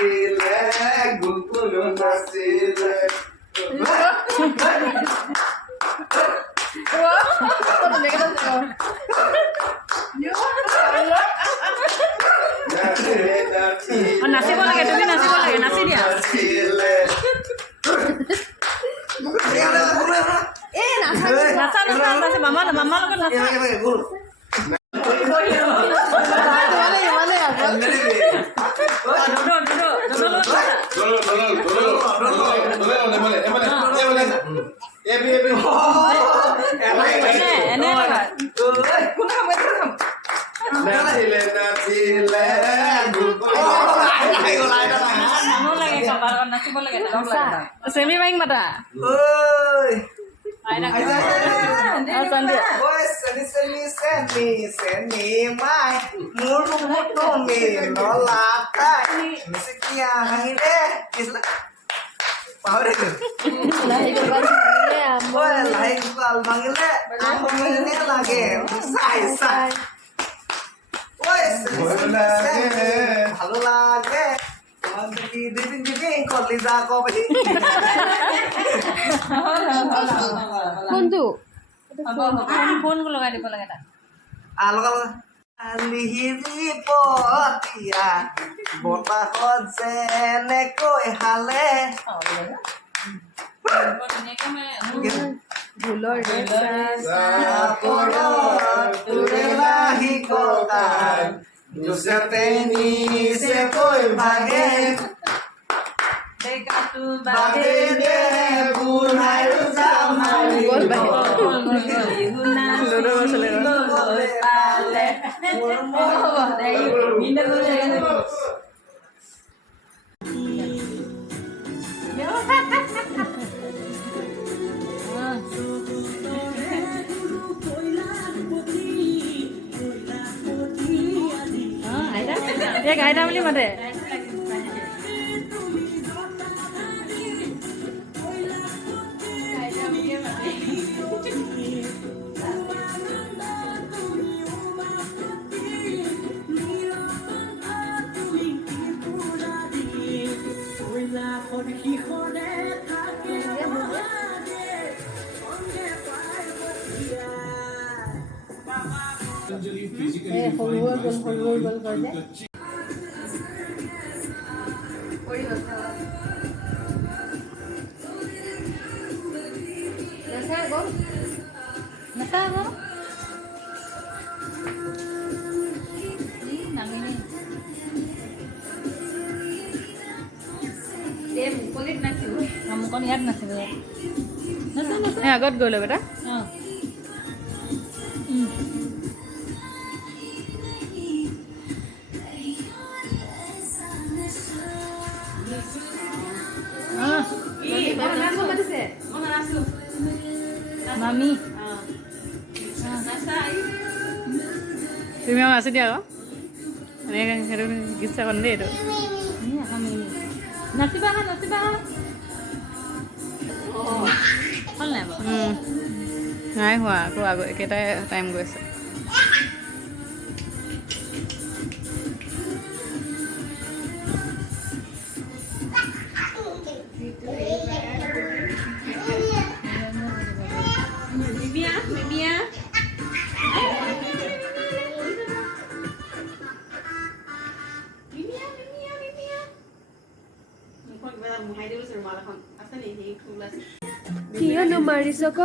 নাচিলে গুলগুলো নাচিলে নাচিব লাগে তুমি নাচিব লাগে নাচি দিয়া নাচা নাচা নাচা মামা মামা লগত নাচা চেমি বাইক মাতা ভালো লাগে কলিজা কবি কোনটো ফোন লগাই দিব লাগে তাক লিহিৰি পতিয়া বতাহত যেনেকৈ হালে দুচতে নিচেকৈ ভাগে বাদে দে বুঢ়াইও জামালি গাইটা বুলি মাতে মুখন ইয়াত নাছিল আগত গৈ লৈ বেটা মামি তুমি আছি দিয়া আকৌ এনেকৈ সেইটো ইচ্ছা কৰিম দেই এইটো নাচিবা নাচিবা হ'ল নাই নাই হোৱা আকৌ আগত একেটাই টাইম গৈছে কিয়নো মাৰিছ ক